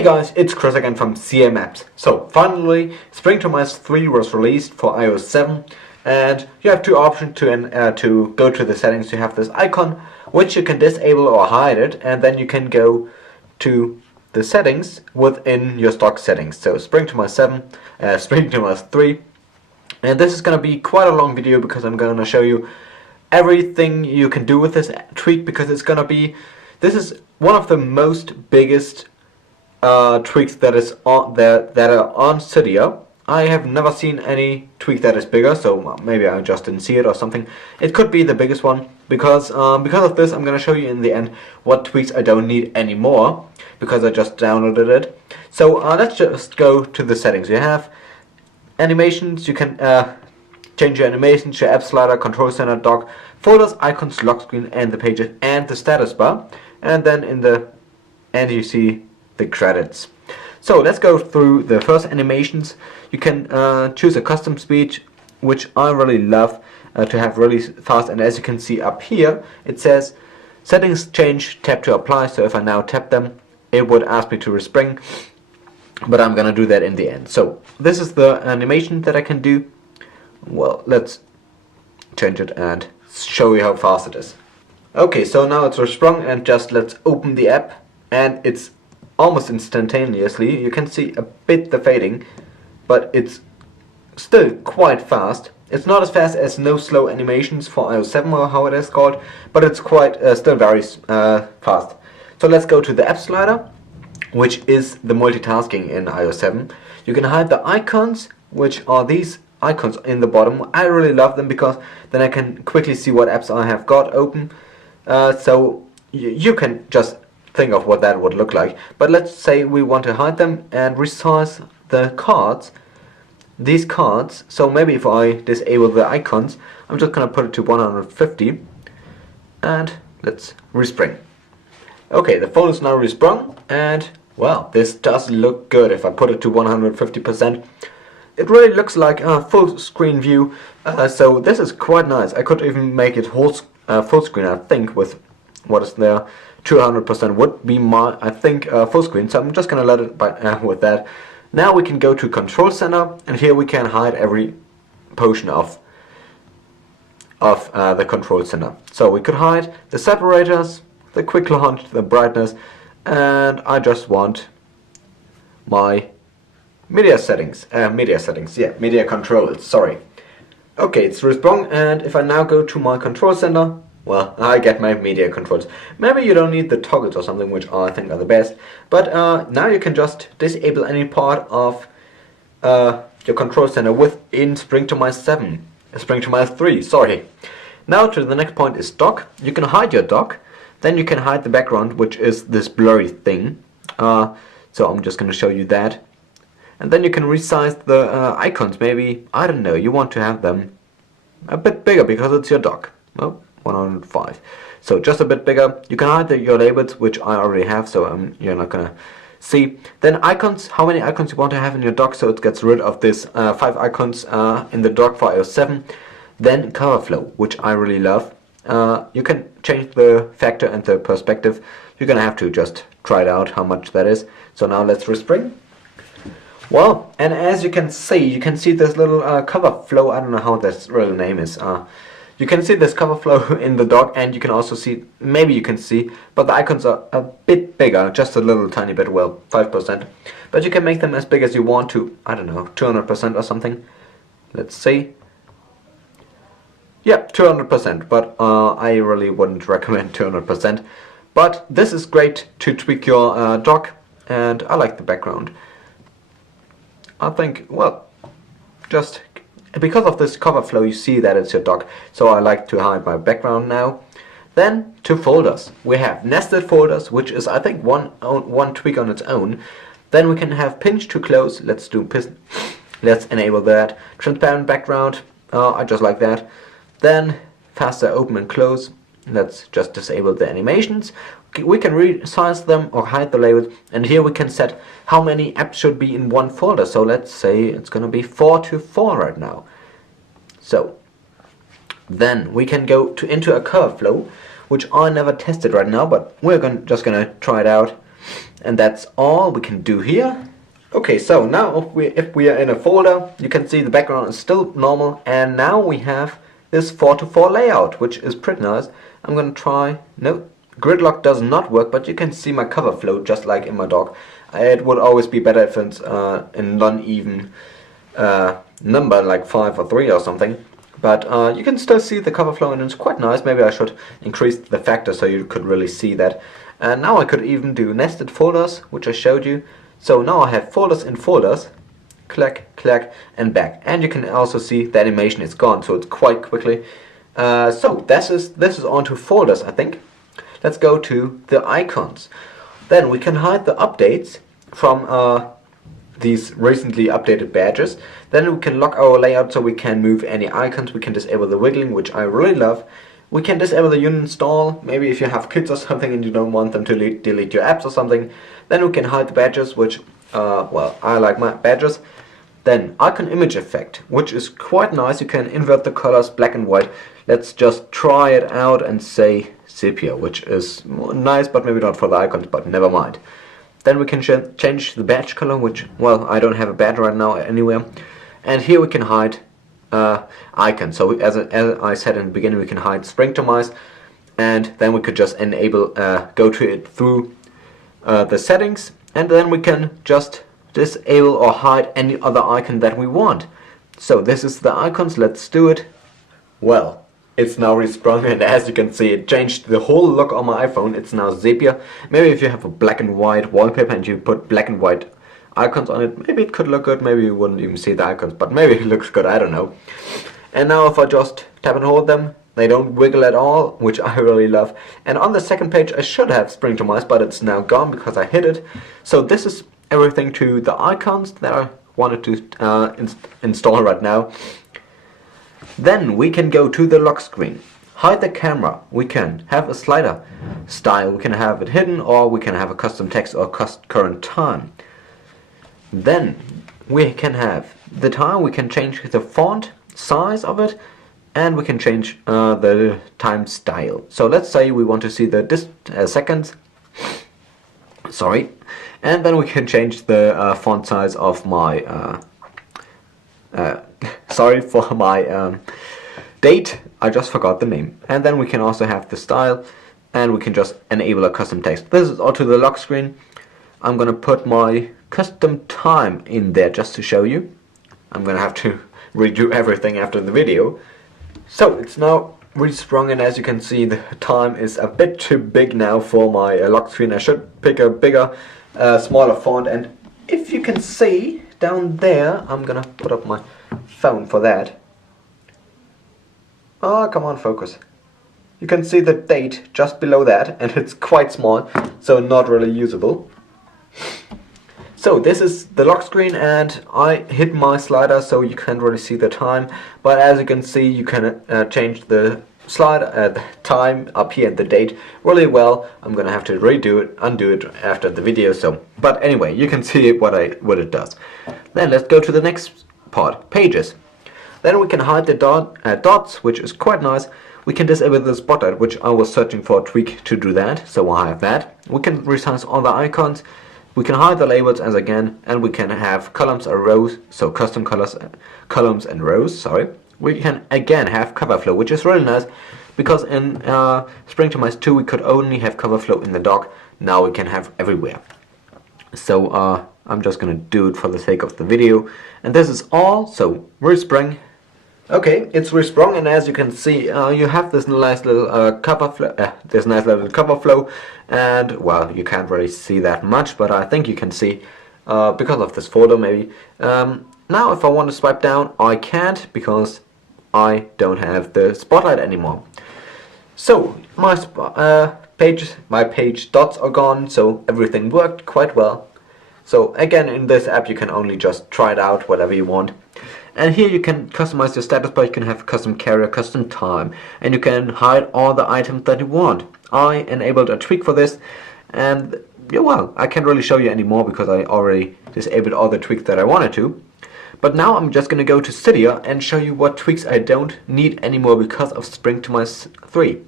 Hey guys, it's Chris again from CA Maps. So finally, Springtomize 3 was released for iOS 7, and you have two options to go to the settings. You have this icon, which you can disable or hide it, and then you can go to the settings within your stock settings. So Springtomize 7, Springtomize 3, and this is going to be quite a long video because I'm going to show you everything you can do with this tweak, because this is one of the most biggest tweaks that are on Cydia. I have never seen any tweak that is bigger, so maybe I just didn't see it or something. It could be the biggest one, because of this I'm going to show you in the end what tweaks I don't need anymore, because I just downloaded it. So let's just go to the settings. You have animations. You can change your animations, your app slider, control center, dock, folders, icons, lock screen, and the pages, and the status bar. And then in the end you see the credits. So let's go through the first animations. You can choose a custom speed, which I really love to have really fast. And as you can see up here, it says settings change, tap to apply. So if I now tap them, it would ask me to respring, but I'm gonna do that in the end. So this is the animation that I can do. Well, let's change it and show you how fast it is. Okay, so now it's resprung, and just let's open the app, and it's almost instantaneously. You can see a bit the fading, but it's still quite fast. It's not as fast as no slow animations for iOS 7 or how it is called, but it's quite still very fast. So let's go to the app slider, which is the multitasking in iOS 7. You can hide the icons, which are these icons in the bottom. I really love them because then I can quickly see what apps I have got open. So you can just think of what that would look like. But let's say we want to hide them and resize the cards, these cards. So maybe if I disable the icons, I'm just gonna put it to 150, and let's respring. Okay, the phone is now resprung, and well, this does look good. If I put it to 150%, it really looks like a full screen view. So this is quite nice. I could even make it full screen, I think, with what is there. 200% would be my, I think, full screen. So I'm just gonna let it with that. Now we can go to control center, and here we can hide every portion of the control center. So we could hide the separators, the quick launch, the brightness, and I just want my media controls, sorry. Okay, it's resprung, and if I now go to my control center, well, I get my media controls. Maybe you don't need the toggles or something, which I think are the best, but now you can just disable any part of your control center within Springtomize 3, sorry. Now to the next point is dock. You can hide your dock, then you can hide the background, which is this blurry thing. So I'm just going to show you that. And then you can resize the icons. Maybe, I don't know, you want to have them a bit bigger because it's your dock. Well, 105. So just a bit bigger. You can hide your labels, which I already have, so you're not gonna see. Then icons, how many icons you want to have in your dock, so it gets rid of this 5 icons in the dock for iOS 7. Then cover flow, which I really love. You can change the factor and the perspective. You're gonna have to just try it out how much that is. So now let's respring. Well, and as you can see this little cover flow. I don't know how this real name is. You can see this cover flow in the dock, and you can also see, maybe you can see, but the icons are a bit bigger, just a little tiny bit, well, 5%. But you can make them as big as you want to, I don't know, 200% or something. Let's see. Yeah, 200%, but I really wouldn't recommend 200%. But this is great to tweak your dock, and I like the background. I think, well, just because of this cover flow, you see that it's your dock, so I like to hide my background now. Then to folders, we have nested folders, which is, I think, one tweak on its own. Then we can have pinch to close. Let's enable that. Transparent background, I just like that. Then faster open and close. Let's just disable the animations. We can resize them or hide the labels, and here we can set how many apps should be in one folder. So let's say it's gonna be 4 to 4 right now. So then we can go into a curve flow, which I never tested right now, but we're just gonna try it out. And that's all we can do here. Okay, so now if we are in a folder, you can see the background is still normal, and now we have this 4:4 layout, which is pretty nice. I'm gonna try, no, gridlock does not work, but you can see my cover flow just like in my dock. It would always be better if it's in non-even number, like 5 or 3 or something. But you can still see the cover flow, and it's quite nice. Maybe I should increase the factor so you could really see that. And now I could even do nested folders, which I showed you. So now I have folders in folders, clack, clack, and back. And you can also see the animation is gone, so it's quite quickly. So this is onto folders, I think. Let's go to the icons. Then we can hide the updates from these recently updated badges. Then we can lock our layout so we can move any icons. We can disable the wiggling, which I really love. We can disable the unit install, maybe if you have kids or something and you don't want them to delete your apps or something. Then we can hide the badges, which, well, I like my badges. Then icon image effect, which is quite nice. You can invert the colors black and white. Let's just try it out and say sepia, which is nice, but maybe not for the icons, but never mind. Then we can change the badge color, which, well, I don't have a badge right now anywhere. And here we can hide icons. So as I said in the beginning, we can hide Springtomize, and then we could just enable, go to it through the settings, and then we can just disable or hide any other icon that we want. So this is the icons, let's do it. Well, it's now resprung, and as you can see, it changed the whole look on my iPhone. It's now sepia. Maybe if you have a black and white wallpaper and you put black and white icons on it, maybe it could look good. Maybe you wouldn't even see the icons, but maybe it looks good, I don't know. And now if I just tap and hold them, they don't wiggle at all, which I really love. And on the second page I should have Springtomize, but it's now gone because I hid it. So this is everything to the icons that I wanted to install right now. Then we can go to the lock screen, hide the camera. We can have a slider style, we can have it hidden, or we can have a custom text or current time. Then we can have the time, we can change the font size of it, and we can change the time style. So let's say we want to see the seconds, sorry, and then we can change the font size of my sorry for my date, I just forgot the name. And then we can also have the style, and we can just enable a custom text. This is all to the lock screen. I'm gonna put my custom time in there just to show you. I'm gonna have to redo everything after the video. So it's now resprung, and as you can see, the time is a bit too big now for my lock screen. I should pick a bigger, smaller font. And if you can see down there, I'm gonna put up my phone for that. Oh, come on, focus. You can see the date just below that, and it's quite small, so not really usable. So this is the lock screen, and I hid my slider so you can't really see the time. But as you can see, you can change the the time up here and the date really well. I'm gonna have to undo it after the video. So, but anyway, you can see what it does. Then let's go to the next part, pages. Then we can hide the dots, which is quite nice. We can disable the spotlight, which I was searching for a tweak to do that, so I have that. We can resize all the icons. We can hide the labels as again, and we can have columns or rows, so custom columns and rows, sorry. We can again have cover flow, which is really nice, because in Springtomize 2 we could only have cover flow in the dock. Now we can have everywhere. So I'm just gonna do it for the sake of the video. And this is all, so respring. Okay, it's resprung, and as you can see, you have this nice little cover flow, and well, you can't really see that much, but I think you can see because of this folder maybe. Now, if I want to swipe down, I can't because I don't have the spotlight anymore. So my page dots are gone, so everything worked quite well. So again, in this app you can only just try it out, whatever you want. And here you can customize your status bar. You can have custom carrier, custom time, and you can hide all the items that you want. I enabled a tweak for this, and yeah, well, I can't really show you anymore because I already disabled all the tweaks that I wanted to. But now I'm just gonna go to Cydia and show you what tweaks I don't need anymore because of Springtomize 3.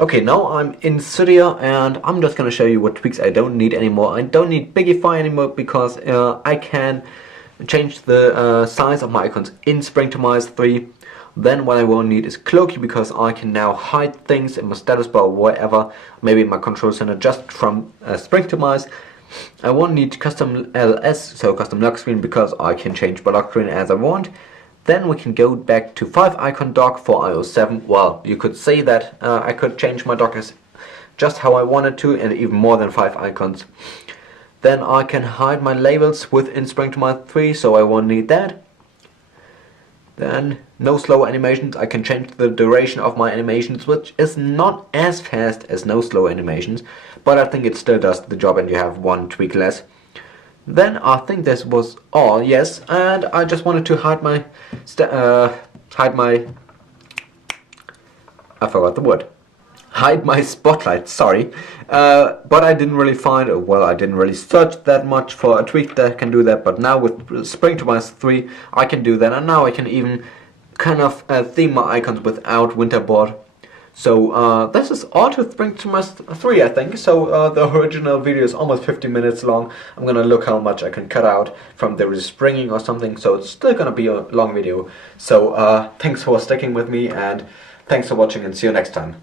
Okay, now I'm in Cydia and I'm just gonna show you what tweaks I don't need anymore. I don't need Bigify anymore because I can change the size of my icons in Springtomize 3. Then what I won't need is Cloaky because I can now hide things in my status bar or wherever, maybe in my control center just from Springtomize. I won't need custom LS, so custom Lockscreen, because I can change my Lockscreen as I want. Then we can go back to 5 icon dock for iOS 7. Well, you could say that I could change my dock as just how I wanted to, and even more than 5 icons. Then I can hide my labels within Springtomize 3, so I won't need that. Then no slow animations. I can change the duration of my animations, which is not as fast as no slow animations, but I think it still does the job and you have one tweak less. Then I think this was all, yes, and I just wanted to hide my I forgot the word. Hide my spotlight, sorry. But I didn't really find, well, I didn't really search that much for a tweak that can do that, but now with Springtomize 3 I can do that, and now I can even kind of theme my icons without Winterboard. So this is all to Springtomize 3, I think. So the original video is almost 50 minutes long. I'm gonna look how much I can cut out from the respringing or something, so it's still gonna be a long video. So thanks for sticking with me, and thanks for watching, and see you next time.